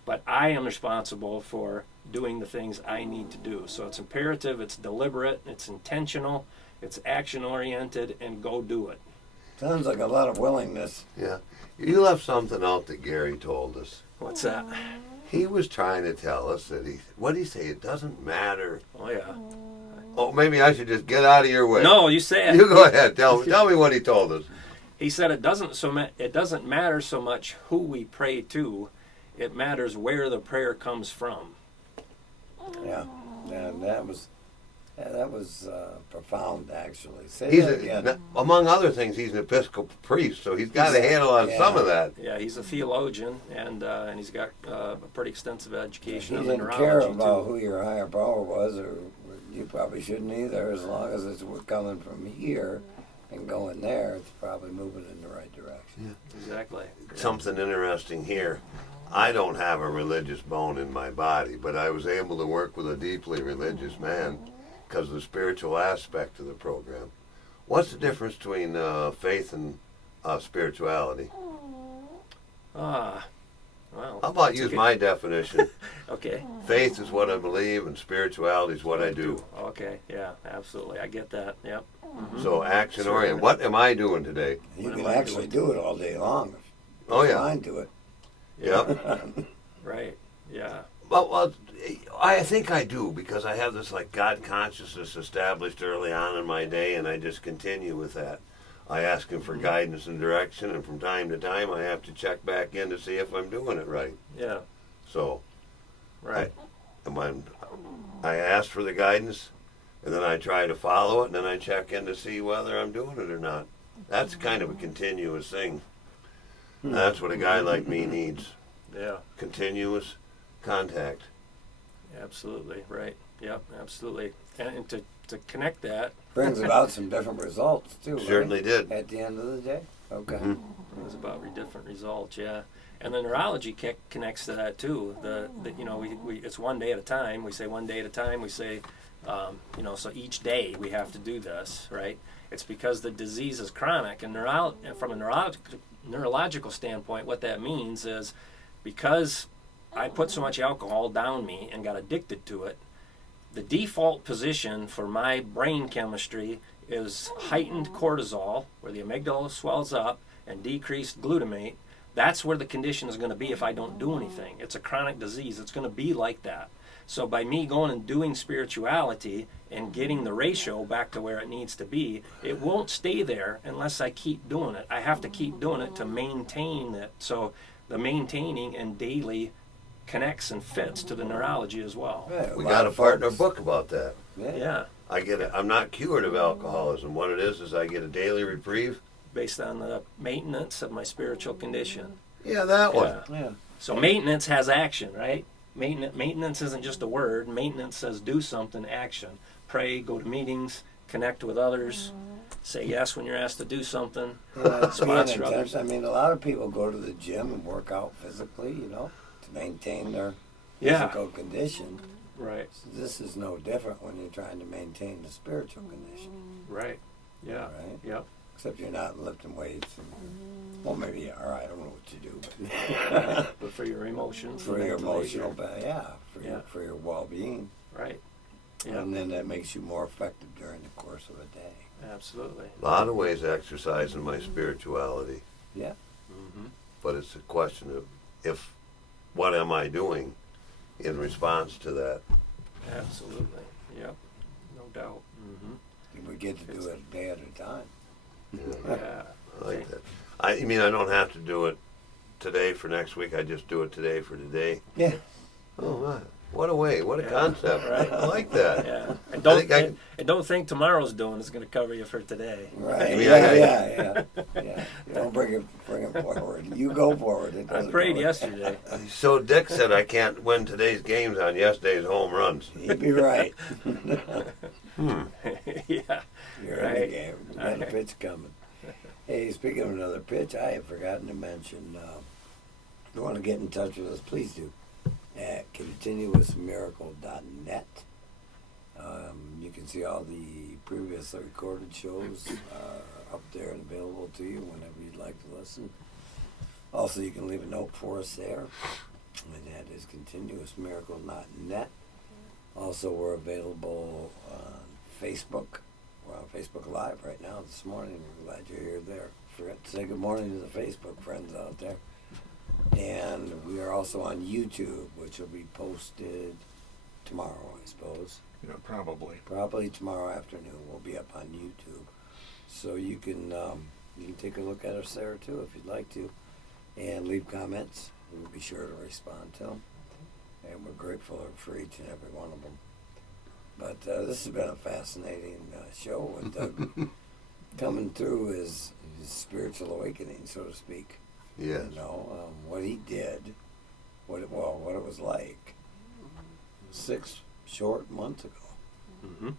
But I am responsible for doing the things I need to do. So it's imperative, it's deliberate, it's intentional, it's action-oriented, and go do it. Sounds like a lot of willingness. Yeah. You left something out that Gary told us. What's that? He was trying to tell us that what did he say? It doesn't matter. Oh, yeah. Oh, maybe I should just get out of your way. No, you say it. You go ahead. Tell me what he told us. He said it doesn't matter so much who we pray to. It matters where the prayer comes from. Yeah, that was profound, actually. Say that again. Among other things, he's an Episcopal priest, so he's got a handle on some of that. Yeah, he's a theologian, and he's got a pretty extensive education he in didn't neurology, care about too. who your higher power was, or you probably shouldn't either. As long as it's coming from here and going there, it's probably moving in the right direction. Yeah. Exactly. Something interesting here. I don't have a religious bone in my body, but I was able to work with a deeply religious man because of the spiritual aspect of the program. What's the difference between faith and spirituality? Well, how about use my definition? Okay. Faith is what I believe, and spirituality is what I do. Okay, yeah, absolutely. I get that, yep. Mm-hmm. So action oriented. What am I doing today? You can actually do it all day long. Oh, yeah. Mind to it. Yep. Right, yeah. Well, I think I do, because I have this God consciousness established early on in my day, and I just continue with that. I ask him for guidance and direction, and from time to time I have to check back in to see if I'm doing it right. Yeah. So, right. I ask for the guidance, and then I try to follow it, and then I check in to see whether I'm doing it or not. That's kind of a continuous thing. That's what a guy like me needs. Yeah. Continuous contact. Absolutely, right. Yep, absolutely. And to connect that brings about some different results too. Certainly did. At the end of the day. Okay. Mm-hmm. It was about different results, yeah. And the neurology connects to that too. We it's one day at a time. We say one day at a time. We say So each day we have to do this, right? It's because the disease is chronic, and from a neurological standpoint, what that means is because I put so much alcohol down me and got addicted to it, the default position for my brain chemistry is heightened cortisol, where the amygdala swells up, and decreased glutamate. That's where the condition is going to be if I don't do anything. It's a chronic disease. It's going to be like that. So by me going and doing spirituality and getting the ratio back to where it needs to be, it won't stay there unless I keep doing it. I have to keep doing it to maintain it. So the maintaining and daily connects and fits to the neurology as well. We got a partner book about that. Yeah. I get it. I'm not cured of alcoholism. What it is I get a daily reprieve. Based on the maintenance of my spiritual condition. Yeah, that one. Yeah. So maintenance has action, right? Maintenance isn't just a word. Maintenance says do something, action. Pray, go to meetings, connect with others, say yes when you're asked to do something, sponsor others. I mean, a lot of people go to the gym and work out physically, to maintain their physical condition. Right. So this is no different when you're trying to maintain the spiritual condition. Right. Yeah. Right? Yep. Except you're not lifting weights. Well, maybe you are. I don't know what you do. But, but for your emotions. For your emotional, for your well-being. Right. Yeah. And then that makes you more effective during the course of a day. Absolutely. A lot of ways of exercising my spirituality. Yeah. Mm-hmm. But it's a question of what am I doing in response to that? Absolutely. Yep. No doubt. Mm-hmm. We get to do it a day at a time. Yeah. I like that. I don't have to do it today for next week. I just do it today for today. Yeah. Oh, my. What a way. What a concept. Right. I like that. Yeah. And don't think tomorrow's doing is going to cover you for today. Right. Yeah. Don't bring it forward. You go forward. I prayed yesterday. So Dick said I can't win today's games on yesterday's home runs. He'd be right. Yeah. You're in the game. You got a pitch coming. Hey, speaking of another pitch, I had forgotten to mention, if you want to get in touch with us, please do, at continuousmiracle.net. You can see all the previously recorded shows up there and available to you whenever you'd like to listen. Also, you can leave a note for us there, and that is continuousmiracle.net. Also, we're available on Facebook. We're on Facebook Live right now this morning. We're glad you're here there. Forgot to say good morning to the Facebook friends out there. And we are also on YouTube, which will be posted tomorrow, I suppose. Yeah, probably. Probably tomorrow afternoon. We'll be up on YouTube. So you can take a look at us there, too, if you'd like to. And leave comments. We'll be sure to respond to them. And we're grateful for each and every one of them. But this has been a fascinating show with Doug coming through his spiritual awakening, so to speak. Yes. What he did, what it was like 6 short months ago. Mm-hmm.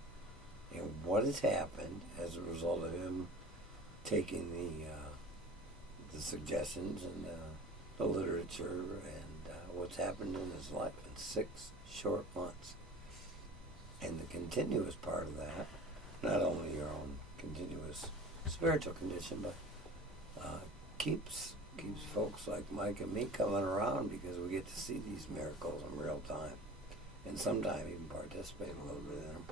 And what has happened as a result of him taking the suggestions and the literature and what's happened in his life in 6 short months. And the continuous part of that, not only your own continuous spiritual condition, but keeps folks like Mike and me coming around because we get to see these miracles in real time, and sometimes even participate a little bit in them,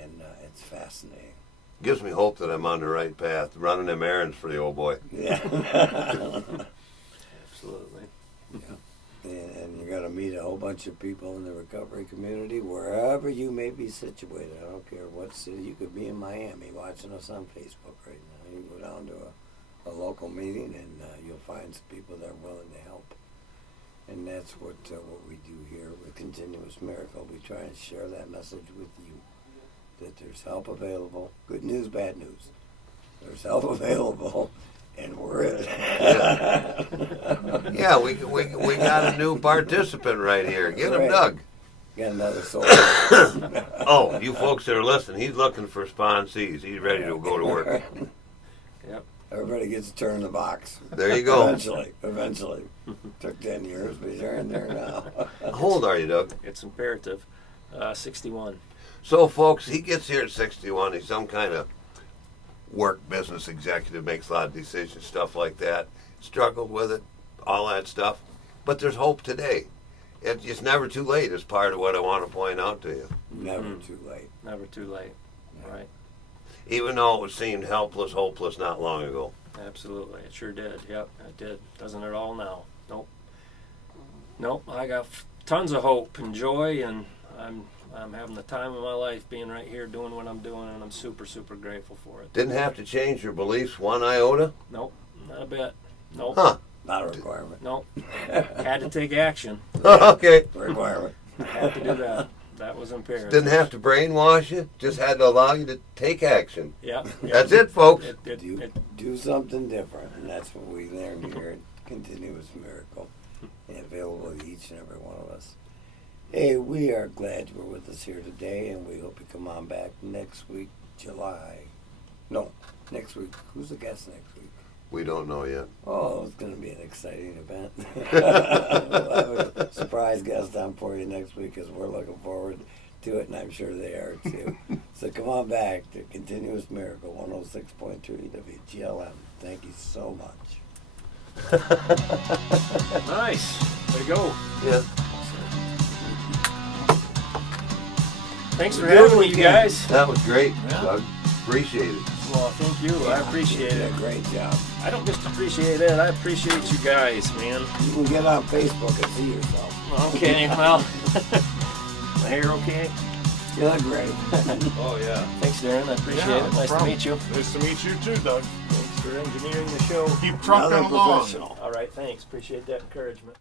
and it's fascinating. Gives me hope that I'm on the right path, running them errands for the old boy. Yeah. Absolutely. Yeah. And you're going to meet a whole bunch of people in the recovery community, wherever you may be situated. I don't care what city. You could be in Miami watching us on Facebook right now. You can go down to a local meeting, and you'll find some people that are willing to help. And that's what we do here with Continuous Miracle. We try and share that message with you, that there's help available. Good news, bad news. There's help available. And we're it. Yeah, we got a new participant right here. Get him, Doug. Got another soul. Oh, you folks that are listening, he's looking for sponsees. He's ready to go to work. Yep. Everybody gets a turn in the box. There you go. Eventually. Took 10 years, but you're in there now. How old are you, Doug? It's imperative. 61. So, folks, he gets here at 61. He's some kind of work business executive, makes a lot of decisions, stuff like that. Struggled with it, all that stuff. But there's hope today. It's never too late is part of what I want to point out to you. Never too late. Never too late. Right. Even though it seemed helpless, hopeless not long ago. Absolutely. It sure did. Yep, it did. Doesn't it all now? Nope. Nope. I got tons of hope and joy, and I'm having the time of my life being right here doing what I'm doing, and I'm super, super grateful for it. Didn't have to change your beliefs one iota? Nope. Not a bit. Nope. Huh. Not a requirement. Nope. Had to take action. Okay. Requirement. Had to do that. That was imperative. Didn't have to brainwash you, just had to allow you to take action. Yeah. That's it, folks. Do something different, and that's what we learned here at Continuous Miracle, and available to each and every one of us. Hey, we are glad you were with us here today, and we hope you come on back next week, next week. Who's the guest next week? We don't know yet. Oh, it's going to be an exciting event. We'll have a surprise guest on for you next week because we're looking forward to it, and I'm sure they are too. So come on back to Continuous Miracle 106.3 WGLM. Thank you so much. Nice. Way to go. Yeah. Thanks for having me, you guys. That was great, Doug. Appreciate it. Well, thank you. I appreciate You did it. a great job. I don't just appreciate it. I appreciate you guys, man. You can get on Facebook and see yourself. Okay, well, my hair okay? You look great. Oh, yeah. Thanks, Darren. I appreciate it. Nice to meet you. Nice to meet you too, Doug. Thanks for engineering the show. Keep trucking Another along. professional. All right, thanks. Appreciate that encouragement.